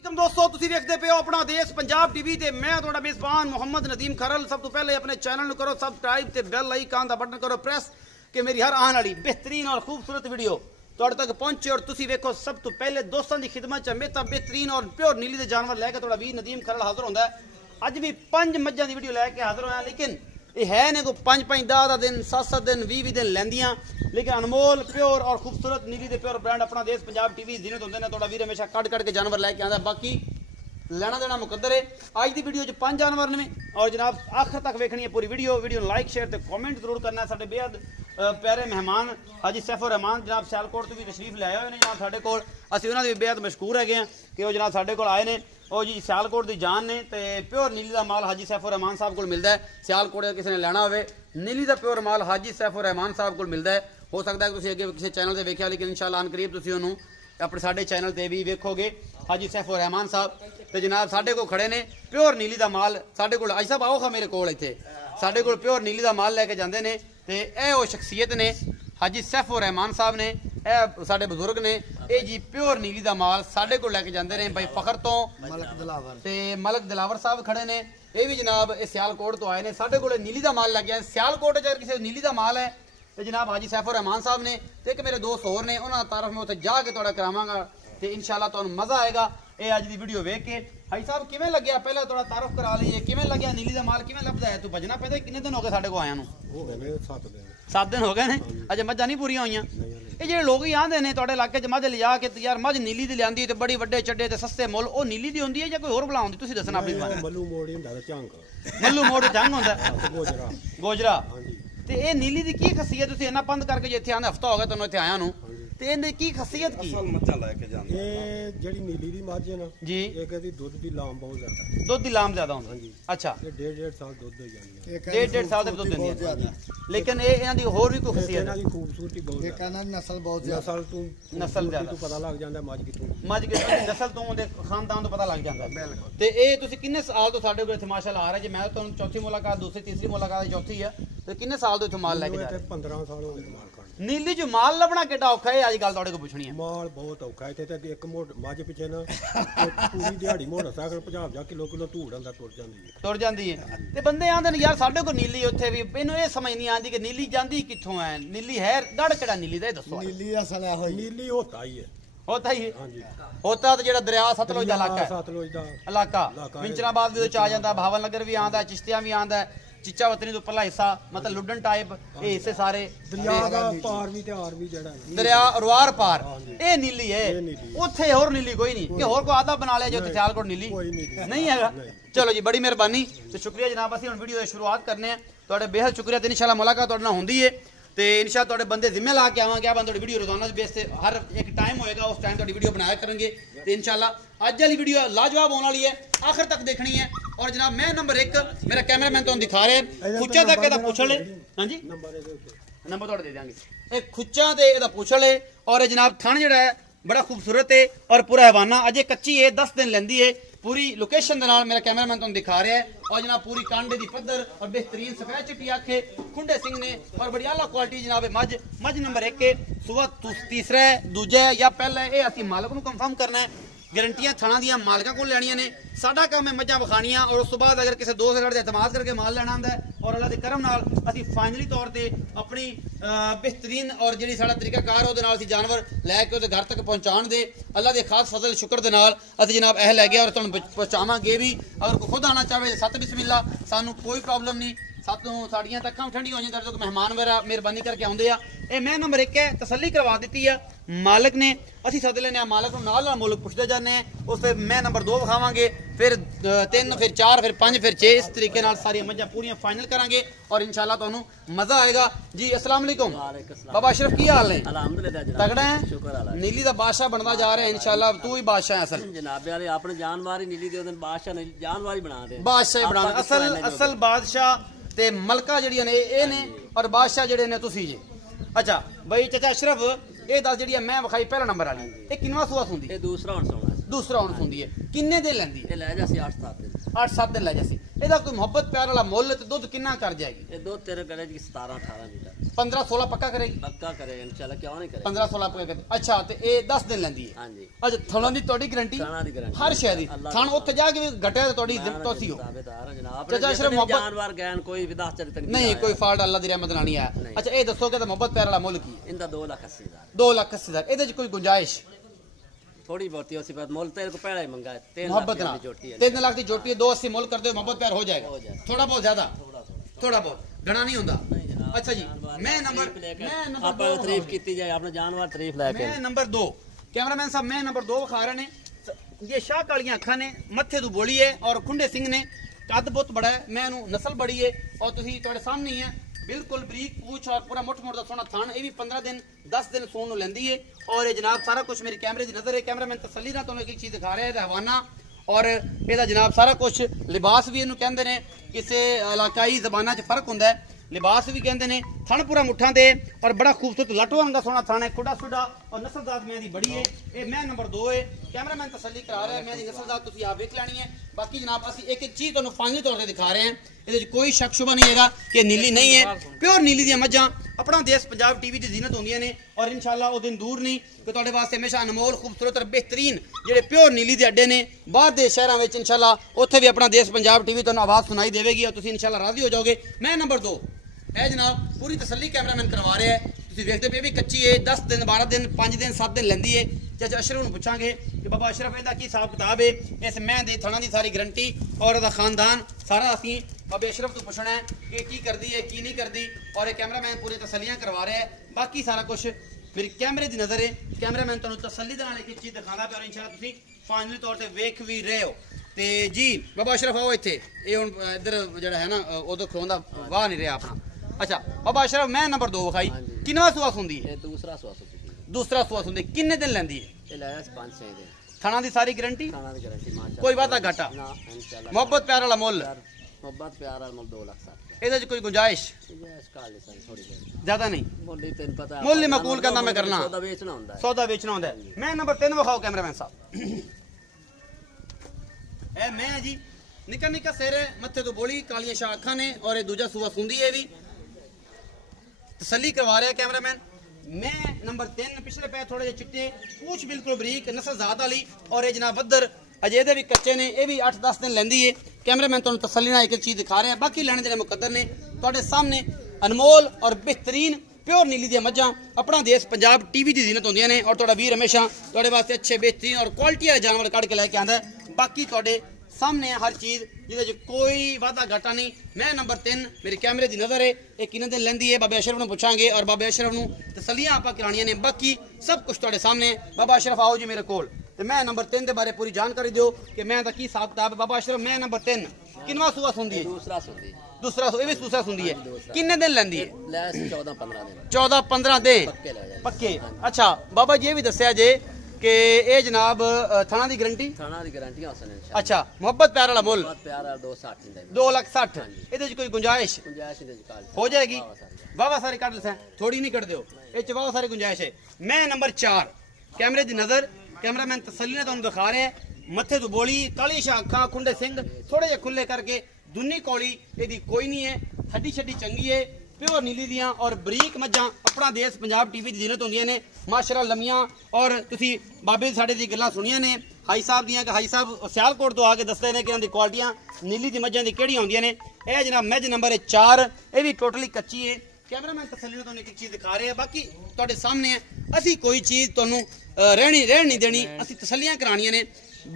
दोस्तों तुसी देखते पे हो अपना देश पंजाब टीवी ते मैं थोड़ा मेजबान मोहम्मद नदीम खरल। सब तो पहले अपने चैनल नु करो सब्सक्राइब ते बेल आइकन दा बटन करो प्रेस कि मेरी हर आने वाली बेहतरीन और खूबसूरत वीडियो तुहाडे तक पहुंचे और तुसी देखो सब तो पहले दोस्तों की खिदमत च मेरा बेहतरीन और प्योर नीली दे जानवर लैके थोड़ा वीर नदीम खरल हाजिर होंदा है। अज भी 5 मज्जां दी वीडियो लैके हाजिर होया, लेकिन ये है ने को 5-5 10 दिन 7-7 दिन 20 दिन लैंदियां, लेकिन अनमोल प्योर और खूबसूरत नीली दे प्योर ब्रांड अपना देश पंजाब टीवी जिन्हें होंदे ने थोड़ा वीर हमेशा कट के जानवर लैके आंदा। बाकी लेना देना मुकद्दर है। अज की वीडियो 5 जानवर ने और जनाब आखिर तक वेखनी है पूरी वीडियो लाइक शेयर ते कमेंट जरूर करना है। साडे बेहद प्यारे मेहमान हाजी सैफुर रहमान जनाब सियालकोट तो भी तशरीफ ले आए हुए जनाब साडे कोल। असीं उन्हां दे बेहद मशहूर है कि वो जनाब साडे कोल आए ने और जी सियालकोट की जान ने ते प्योर नीली का माल हाजी सैफुर रहमान साहब को मिलता है। सियालकोट किसी ने लेना हो नीली का प्योर माल हाजी सैफुर रहमान साहब को मिलता है। हो सकता है कि तुसीं अगे किसी चैनल से वेख्या, लेकिन इंशाअल्लाह अनकरीब तुसीं उन्होंने अपने साडे चैनल पर भी वेखोगे। हाजी सैफुर रहमान साहब तो जनाब साडे को खड़े ने प्योर नीली का माल साडे कोल। आई साहब आओ खा मेरे कोल इत्थे साडे कोल प्योर नीली का माल लैके जांदे ने ते ए ओ शख्सियत ने हाजी सैफुर रहमान साहब ने ए साडे बुजुर्ग ने ये जी प्योर नीली का माल साडे कोल लैके जांदे ने भाई फखर तो मलक दिलावर साहब खड़े ने। ये भी जनाब ये सियालकोट तो आए ने साडे कोल नीली का माल लैके आए। सियालकोट अगर किसी नीली का माल है तो जनाब हाजी सैफुर रहमान साहब ने ते एक मेरे दोस्त होर ने उन्होंने तारफ में उत्थे जाके थोड़ा करावांगा ते इंशाअल्लाह तुहानू मजा आएगा ये अज की वीडियो वेख के। हाई साहब किवें लग्या पहले थोड़ा तारफ करा लीजिए, किवें लग्या नीली का माल किवें लभदा है? तू भजना पैदा कितने दिन हो गए साडे को आया नू? 7 दिन हो गए ने। अजे मझां नहीं पूरियां होईयां। ये जेडे लोग ही आंदे ने तुहाडे इलाके च मझ लिजा के यार मझ नीली दी लियांदी ते बड़ी वड्डे चड्डे ते सस्ते मुੱਲ ਉਹ नीली दी हुंदी है ਜਾਂ कोई होर बला हुंदी? तुसीं दसना अपनी ज़बान। मल्लू मोड़ हुंदा ते झंग मल्लू मोड़ झंग हुंदा गोजरा ते ये नीली दी की खासियत? तुसीं इन्ना पंद करके जे इत्थे आंदे हफ्ता हो गया तुहानू इत्थे आया नू ते इहदी की खासियत की? असल मੱਝਾਂ ਲੈ ਕੇ ਜਾਂਦੇ ਇਹ ਜਿਹੜੀ ਨੀਲੀ ਦੀ ਮੱਝ ਹੈ ਨਾ ਜੀ ਇਹ ਕਹਿੰਦੀ ਦੁੱਧ ਦੀ ਲਾਮ ਬਹੁਤ ਜ਼ਿਆਦਾ ਹੈ। ਦੁੱਧ ਦੀ ਲਾਮ ਜ਼ਿਆਦਾ ਹੁੰਦੀ ਹੈ। ਅੱਛਾ ਇਹ 1.5 ਸਾਲ ਦੁੱਧ ਦੇ ਜਾਂਦੀ ਹੈ। 1.5 ਸਾਲ ਦੇ ਦੁੱਧ ਦਿੰਦੀ ਹੈ। ਲੇਕਿਨ ਇਹ ਇਹਨਾਂ ਦੀ ਹੋਰ ਵੀ ਕੋਈ ਖਾਸੀਅਤ ਹੈ? ਇਹਨਾਂ ਦੀ ਖੂਬਸੂਰਤੀ ਬਹੁਤ ਹੈ। ਇਹਨਾਂ ਦੀ ਨਸਲ ਬਹੁਤ ਜ਼ਿਆਦਾ ਨਸਲ ਜ਼ਿਆਦਾ ਪਤਾ ਲੱਗ ਜਾਂਦਾ ਮੱਝ ਕਿੱਥੋਂ ਦੀ ਨਸਲ ਤੋਂ ਉਹਦੇ ਖਾਨਦਾਨ ਤੋਂ ਪਤਾ ਲੱਗ ਜਾਂਦਾ। ਬਿਲਕੁਲ। ਤੇ ਇਹ ਤੁਸੀਂ ਕਿੰਨੇ ਸਾਲ ਤੋਂ ਸਾਡੇ ਕੋਲ ਇੱਥੇ ਮਾਸ਼ਾਅੱਲਾ ਆ ਰਿਹਾ? ਜੇ ਮੈਂ ਤੁਹਾਨੂੰ ਚੌਥੀ ਮੁਲਾਕਾਤ ਦੂਸਰੀ ਤੀਸਰੀ ਮੁਲਾਕਾਤ ਚੌਥੀ ਆ ਤੇ ਕਿੰਨੇ ਸਾਲ ਤੋਂ ਇੱਥੇ ਮਾਲ ਲੈ ਕੇ ਜਾ ਰਹੇ? 15 ਸਾਲ ਹੋ ਗਏ ਮਾਲ ਖਾਣ। नीली जो माल लभना किड्डा औखा है? अजकल तुहाडे को पुछनी है। माल बहुत औखा है। इत्थे ते एक मझ पिछे ना पूरी दिहाड़ी मोटरसाइकिल 50 किलो धूड़ आंदा तुर जांदी है ते बंदे आंदे ने यार साडे को नीली उत्थे भी इन्हू ये समझ नहीं आंदी कि नीली जांदी कित्थों है, नीली है गढ़ केड़ा नीली दा दसो। नीली असल है नीली होता ही है हां जी होता तो जेड़ा दरिया सतलुज दा इलाका है, सतलुज दा इलाका मिंचराबाद भी आ जांदा, भावनगर भी आंदा, चिश्तियां भी आंदा, चिच्चा वतनी तो परला हिस्सा मतलब लुडन टाइप ये हिस्से सारे दरिया दा पार भी ते आर भी जेड़ा दरिया रुआर पार ये नीली है। उत्थे होर नीली कोई नहीं कि होर को आधा बना लिया जो सियालकोट नीली नहीं हैगा। चलो जी बड़ी मेहरबानी ते शुक्रिया जनाब। असीं हुण वीडियो दी शुरुआत करने आ। तुहाडे बेहद शुक्रिया ते इंशाअल्लाह मुलाकात तुहाडे नाल हुंदी है ते इंशाअल्लाह तुहाडे बंदे जिम्मे ला के आवांगे। आप तुहाडी वीडियो रोजाना बेस ते हर एक टाइम होएगा उस टाइम तुहाडी वीडियो बनाया करेंगे ते इंशाअल्लाह अज वाली वीडियो लाजवाब होने वाली है, आखिर तक देखनी है। और जनाब मैं नंबर 1 मेरा कैमरामैन तुहानू दिखा रहा है खुच्चा तक एदा पूछल है। हां जी नंबर तुहाडे दे देंगे। ए खुच्चा ते एदा पूछल है और जनाब थण जेड़ा है बड़ा खूबसूरत है और पूरा हवाना अजे कच्ची है 10 दिन लेंदी है। पूरी लोकेशन दे नाल मेरा कैमरामैन तुहानू दिखा रहा है और जनाब पूरी कांडे दी पद्धर और बेहतरीन सफेद चिट्टी आंखें खुंडे सिंह ने और बड़ी आला क्वालिटी जनाब मझ नंबर 1 है। सुबह तीसरा है दूजा है या पहला है ये असीं मालक नू कंफर्म करना है। गारंटियां थाना दियां मालकां को लैणियां ने। साडा काम है मझां विखाणियां और उस तो बाद अगर किसी दोस्त साडे ते एतमाद करके माल लैना आंदा है और अल्लाह दे करम नाल असीं फाइनली तौर ते अपनी बेहतरीन और जिहड़ी साडा तरीकाकार ओहदे नाल असीं जानवर लैके ओहदे घर तक पहुंचाण दे अल्लाह दे खास फजल शुक्र दे नाल असीं जनाब एह लै गए और तुहानूं पहुंचावांगे भी। अगर कोई खुद आना चाहे सत बिस्मिल्लाह, सानूं कोई प्रॉब्लम नहीं। सातों साड़ियां तक ठंडी हो जाए मेहमान मेरा मेहरबानी करके आउंदे आ। ये मैं नंबर 1 है तसल्ली करवा दी है मालक ने। असीं सद लेने मालक नाल मुल्क पुछते जाने उस फिर मैं नंबर 2 विखावांगे फिर 3 फिर 4 फिर 5 फिर 6 इस तरीके नाल सारी मझां पूरियां फाइनल करांगे और इंशाअल्लाह तुहानूं मजा आएगा जी। अस्सलाम वालेकुम बाबा अशरफ की हाल है? अल्हम्दुलिल्लाह तगड़ा है शुक्र अल्लाह। नीली दा बादशाह बनदा जा रहा है इंशाअल्लाह। तू ही बादशाह है असल जनाब वाले अपने जानवर ही नीली दे ओदन बादशाह जानवर ही बना दे बादशाह बना असल बादशाह ते मलका जड़ियां ने ये ने और बादशाह जड़े ने तुसी जी। अच्छा भाई चाचा अशरफ ये दस जी मैं विखाई पहला नंबर वाली ये किन्ना सूआ सुंदी? दूसरा हुण सुंदी है। किन्ने दिन लैंदी? ये लै जासी 8-7 दिन लै जासी। एदा कोई मोहब्बत प्यार वाला मुੱਲ ते दुध किन्ना कर जाएगी? ये दुध तेरे गले च 17-18 लीटर 15-16 पक्का करेगी? पक्का करेगा इंशाल्लाह, क्यों नहीं करेगा। 15-16 पक्का करे। अच्छा ते ये 10 दिन लेंदी है? हां जी। अच्छा थाना दी तोड़ी गारंटी? थाना दी गारंटी हर शय दी। थान उत्थे जाके भी घटिया ते तोड़ी तोसी हो जनाब। चाचा अशरफ मोहब्बत जानवर गैन कोई विदा चल तक नहीं, कोई फाल्ट अल्लाह दी रहमत नाल नहीं आया। अच्छा ये दसो कि मोहब्बत प्यार वाला मुल की? इंदा 2,80,000। 2,80,000 ਇਹਦੇ ਚ ਕੋਈ ਗੁੰਜਾਇਸ਼? थोड़ी बहुत उसी बात मोल तेरे को पहले ही मंगा है। 3 मोहब्बत ना 3 लाख की चोटी है, 280 मोल कर दो, मोहब्बत प्यार हो जाएगा। थोड़ा बहुत ज्यादा, थोड़ा बहुत घना नहीं होता। अच्छा जी मैं नंबर आप तारीफ की जाए, आपने जानवर तारीफ लेके मैं नंबर 2 कैमरामैन साहब मैं नंबर 2 खा रहे ने। ये शाह कालियां अखा ने, मत्थे तू बोली है और खुंडे सिंह ने, कद बहुत बड़ा है, मैं नस्ल बड़ी है और तुसी तुहाडे सामने ही है, बिल्कुल बरीक पूछ और पूरा मुठ मुठ दा सोना थान। ये भी 15 दिन 10 दिन सोन नूं लैंदी है और ये जनाब सारा कुछ मेरी कैमरे दी नजर है। कैमरामैन तसल्ली नाल तुहानूं एक चीज दिखा रहा है हवाना और ਇਹਦਾ जनाब सारा कुछ लिबास भी ਇਹਨੂੰ ਕਹਿੰਦੇ ਨੇ, ਕਿਸੇ ਇਲਾਕਾਈ ਜ਼ਬਾਨਾਂ 'ਚ ਫਰਕ ਹੁੰਦਾ ਹੈ। लिबास भी कहते हैं, थन पूरा मुठा दे और बड़ा खूबसूरत लट वांगा सोना थाना है, खुड़ा सुडा और नस्लदात मैं दी बड़ी है। ये मैं नंबर 2 है। कैमरामैन तसल्ली करा रहा है, मैं दी नस्लदात तुसी आप देख लेनी है। बाकी जनाब असि एक एक चीज तुहानूं फाइनली तौर पे दिखा रहे हैं, ਇਹਦੇ 'ਚ कोई शक शुबा नहीं हैगा कि नीली नहीं है, प्योर नीली दी मज्जां अपना देश पंजाब टीवी दी जीनत होंदियां ने और इंशाअल्लाह वो दिन दूर नहीं कि तुहाडे वास्ते हमेशा अनमोल खूबसूरत और बेहतरीन जेडे प्योर नीली दे अड्डे ने बाहर दे शहरां विच इंशाअल्लाह उत्थे भी अपना देश पंजाब टीवी तुहानूं आवाज़ सुनाई देवेगी और तुसी इंशाअल्लाह राजी हो जाओगे। मैं नंबर 2 है जनाब, पूरी तसल्ली कैमरामैन करवा रहा है। तुसीं देखते पे भी कच्ची है, 10 दिन 12 दिन 5 दिन 7 दिन लैंदी है। चाचा अशरफ नूं पुछांगे कि बाबा अशरफ इहदा की हिसाब किताब है, इस मैं दे थणा दी सारी गारंटी और इहदा खानदान सारा असीं बाबे अशरफ तो पुछना है कि की करदी है की नहीं करदी और ये कैमरामैन पूरी तसल्लियां करवा रहा है। बाकी सारा कुछ मेरी कैमरे दी नज़र है। कैमरामैन तुहानूं तसल्ली दे नाल एक चीज़ दिखांदा पिया और इंशाअल्लाह तुसीं फाइनली तौर ते वेख भी रहे हो। ते जी बाबा अशरफ आओ इत्थे, ये हुण इधर जिहड़ा है ना उधर खलोंदा वाह नहीं रहा अपना। अच्छा बाबा अशरफ मैं नंबर 2 विखाई, किनवा सुआ सुंदी है? दूसरा सुआ सुंदी। किन्ने दिन लैंदी है? 5-6 दिन। थाना दी सारी गारंटी? थाना दी गारंटी माशाअल्लाह, कोई वादा घाटा? ना इंशाअल्लाह। मोहब्बत प्यार वाला मुल? मोहब्बत प्यार वाला मुल 2,60,000। ਇਹਦੇ 'ਚ ਕੋਈ ਗੁੰਜਾਇਸ਼? थोड़ी ज्यादा नहीं, मुल तेन पता है, मुल मकबूल करना मैं करना, सौदा बेचना होता है, सौदा बेचना होता है। मैं नंबर 3 विखाओ कैमरामैन साहब। ए मैं जी निका निका सिर है, मत्थे तो बोली, कालियां शाह अखां ने और ये दूजा सूआ सुंदी है भी। तसल्ली करवा रहा है कैमरामैन। मैं नंबर 3 पिछले पैर थोड़े जे चिट्टे, पूछ बिल्कुल बरीक, नस्ल ज़ात वाली और ये जनाब बदर अजे दे भी कच्चे ने, ये भी 8-10 दिन लैंदी है। कैमरामैन तुहानूं तसल्ली नाल एक चीज़ दिखा रहे हैं। बाकी लैणे जेहड़े मुकद्दर ने तुहाडे सामने अनमोल और बेहतरीन प्योर नीली दी मज्जां अपना देश पंजाब टीवी की जीनत होंदियां ने और तुहाडा वीर हमेशा तुहाडे वास्ते अच्छे बेहतरीन और क्वालिटी वाले जानवर कढ़ के लैके आंदा है। बाकी तुहाडे सामने हर चीज़ जिहदे कोई वादा घाटा नहीं। मैं नंबर 3 मेरी कैमरे की नज़र है, ये किन्ने दिन लैंदी है बाबे अशरफ नूं पुछांगे और बाबे अशरफ नूं तसल्लियां आपां कराणियां ने। बाकी सब कुछ तुहाडे सामने। बाबा अशरफ आओ जी मेरे कोल ते मैं नंबर 3 के बारे पूरी जानकारी दो कि मैं दा की हिसाब किताब है। बाबा अशरफ मैं नंबर 3 किनवा सूआ सुंदी है? दूसरा ये भी दूसरा सुंदी है। किन्ने दिन लैंदी है? 14-15 दिन। 14-15 दिन पक्के। अच्छा बाबा जी ये भी दस्या जे कि ये जनाब थाना दी गारंटी? थाना दी गारंटी हासिल है इंशाअल्लाह। अच्छा मोहब्बत प्यार वाला मुल? मोहब्बत प्यार वाला 2,60,000। 2,60,000 ਇਹਦੇ 'ਚ कोई गुंजाइश हो जाएगी? वाह सारी कट दसा, थोड़ी नहीं कट दो, ये वाह सारी गुंजाइश है। मैं नंबर 4 कैमरे की नज़र, कैमरामैन तसल्ली ने तुहानूं दिखा रहे हैं। मत्थे तो बोली, काली शाह अखां, खुंडे सिंह थोड़े जे खुले करके, दुनी कौली यदि कोई नहीं है, हड्डी छड्डी चंगी है, प्योर नीली दियां और बरीक मज्जां अपना देश पंजाब टीवी की जीनत होंदियां ने माशाअल्लाह लम्मियां। और तुसी बाबे साडे दी गल्लां सुनियां ने हाई साहब दियां कि हाई साहब सियालकोट तो आके दसदे ने कि उन्हां दी क्वालिटियां नीली दी मज्जां दी केड़ियां होंदियां ने। यह जनाब मैज नंबर 4 ये भी टोटली कच्ची है। कैमरामैन तसल्ली ने तुहानूं एक चीज़ दिखा रहे हैं। बाकी तुहाडे सामने है, असी कोई चीज़ तुहानूं रहन नहीं देनी, असी तसल्लियां कराणियां ने।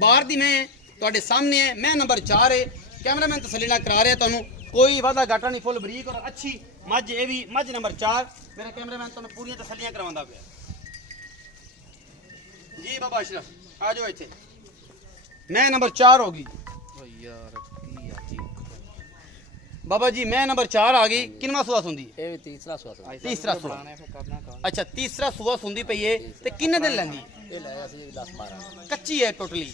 बाहर दी मैं तुहाडे सामने है। मैं नंबर 4 है। कैमरामैन तसल्ली नाल करा रहे हैं तुहानूं, कोई वादा घाटा नहीं, फुल बरीक और अच्छी मज। ये भी मज नंबर 4 मेरा कैमरामैन तुहानूं पूरी तसल्लियां करवांदा पिया जी। बाबा अशरफ आ जाओ इत्थे। मैं नंबर 4 होगी बाबा जी, मैं नंबर 4 आ गई। किनवा सुआ सुंदी? तीसरा सुआ। अच्छा तीसरा सुआ सुंदी पई है ते किन्ने दिन लैंदी? 10-12 कच्ची है टोटली।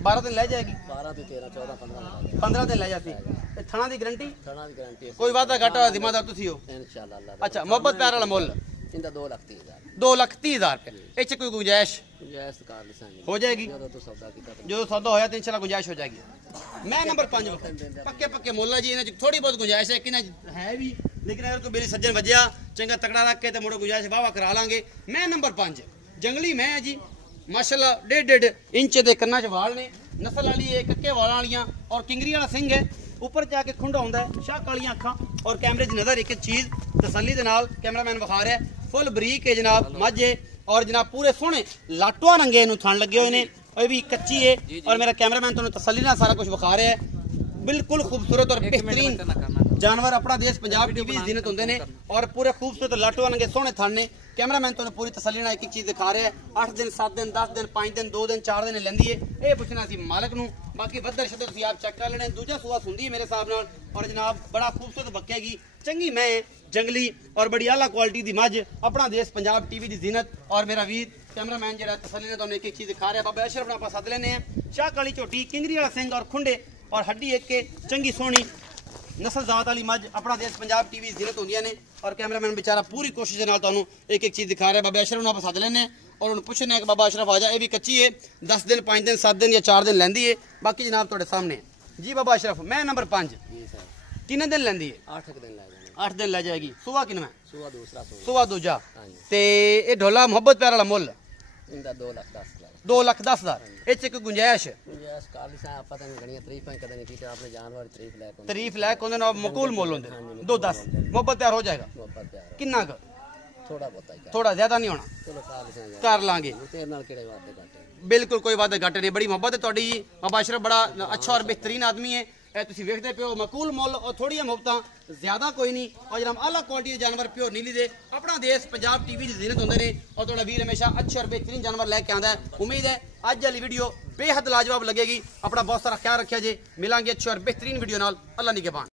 12 दिन ले जाएगी? 12 से 13 14 15 दिन ले जाती। थाना की गारंटी? थाना की गारंटी कोई वादा घाटा जिम्मेदार तुसी हो इंशाअल्लाह। अच्छा मोहब्बत प्यार वाला मुल? इंदा 2,30,000। 2,30,000 रुपये। इस कोई गुंजाइश हो जाएगी? जो सौदा होया तो इंशाल्लाह गुंजाइश हो जाएगी। मैं नंबर 5 पक्के मुल्ला जी, इन्हें थोड़ी बहुत गुंजाइश है कि है भी लेकिन अगर कोई मेरी सज्जन वजया चंगा तकड़ा रख के तो मुड़ो गुजारिश वाह करा लांगे। मैं नंबर 5 जंगली मैं है जी, माशाल्लाह 1.5 इंच के कन्ना च वाल ने, नस्ल वाली है, कक्के वाल वालियां और किंगरी वाला सिंह है, ऊपर जाके खुंडा होंदा है, शाह कालियां अखां और कैमरे दी नज़र एक चीज़ तसल्ली दे नाल कैमरामैन विखा रहा है, फुल बरीक है जनाब मझ है और जनाब पूरे सोहने लाटुआ रंगे नूं थण लगे हुए ने, और भी कच्ची है और मेरा कैमरामैन तुहानूं तसल्ली नाल सारा कुछ विखा रहा है। बिल्कुल खूबसूरत और बेहतरीन जानवर अपना देश पंजाब टीवी की जीनत होंगे ने और पूरे खूबसूरत लाटो आने सोहने थन ने। कैमरामैन तुहानूं पूरी तसल्ली नाल एक चीज़ दिखा रहा है। 8 दिन 7 दिन 10 दिन 5 दिन 2 दिन 4 दिन लैंदी है, ये पुछना सी मालक नूं। बाकी वधर शदर तुसीं आप चेक कर लेने, दूजा सूआ सुंदी है मेरे हिसाब नाल और जनाब बड़ा खूबसूरत बक्केगी, चंगी मैं जंगली और बड़ी आला क्वालिटी दी मझ, अपना देश पंजाब टीवी की जीनत। और मेरा वीर कैमरामैन जो तसल्ली ने तुहानूं एक एक चीज़ दिखा रहा है। बाबा अशरफ नाल सद लेने हैं, शाह काली झोटी किंगरी वाला सिंह और खुंडे और हड्डी एक के चंगी सोहनी नस्ल जात वाली मझ, अपना देश पंजाब टीवी जीनत होंदियां ने। और कैमरामैन बेचारा पूरी कोशिश के नाल तुहानूं एक एक चीज़ दिखा रहा है। बाबा अशरफ नाल सद लेने और उन्हें पूछने कि बाबा अशरफ आ जा, ये भी कच्ची है, 10 दिन 5 दिन 7 दिन या 4 दिन लैंदी है। बाकी जनाब तुहाडे सामने जी। बाबा अशरफ मैं नंबर 5 किन्ने दिन लैंदी है? 8 दिन लै जाने। 8 दिन लै जाएगी। सुबह किन्ना? सुबह दूसरा सुबह दूजा। ते ये ढोला मुहब्बत प्यार वाला मुੱਲ इंदा 2,10,000 2,10,000 ਇਹ ਚ ਕੋਈ ਗੁੰਜਾਇਸ਼ गुंजाइश काली साहब पता नहीं घड़ियां तारीफां कदे नहीं की, आपने जानवर तारीफ लै को तारीफ लै कोंदे ना मकूल मुੱਲ ਹੁੰਦੇ 2-10 ਮੁਹੱਬਤ प्यार हो जाएगा। मोहब्बत प्यार किन्ना क थोड़ा बहुत ही थोड़ा ज्यादा नहीं होना, चलो काली साहब कर लांगे तेरे नाल केड़े वादे करते बिल्कुल कोई वादे घट नहीं। बड़ी मुहब्बत है ਤੁਹਾਡੀ जी। बाबा अशरफ बड़ा अच्छा और बेहतरीन आदमी है। ਇਹ ਤੁਸੀਂ ਵੇਖਦੇ ਪਿਓ ਮਕੂਲ ਮੁੱਲ और ਥੋੜੀਆਂ ਮੁਹੱਬਤਾਂ ਜ਼ਿਆਦਾ ਕੋਈ ਨਹੀਂ और ਜਨਾਬ ਆਲਾ ਕੁਆਲਿਟੀ ਦੇ ਜਾਨਵਰ ਪਿਓ ਨੀਲੀ ਦੇ ਆਪਣਾ ਦੇਸ਼ ਪੰਜਾਬ ਟੀਵੀ ਦੀ ਜ਼ੀਨਤ ਹੁੰਦੇ ਨੇ और ਤੁਹਾਡਾ ਵੀਰ ਹਮੇਸ਼ਾ ਅੱਛੇ और बेहतरीन जानवर लेके आंदा है। उम्मीद है ਅੱਜ वाली वीडियो बेहद लाजवाब लगेगी। अपना बहुत सारा ख्याल रखिया जे, मिलांगे अच्छे और बेहतरीन वीडियो नाल। अल्लाह निगहबान।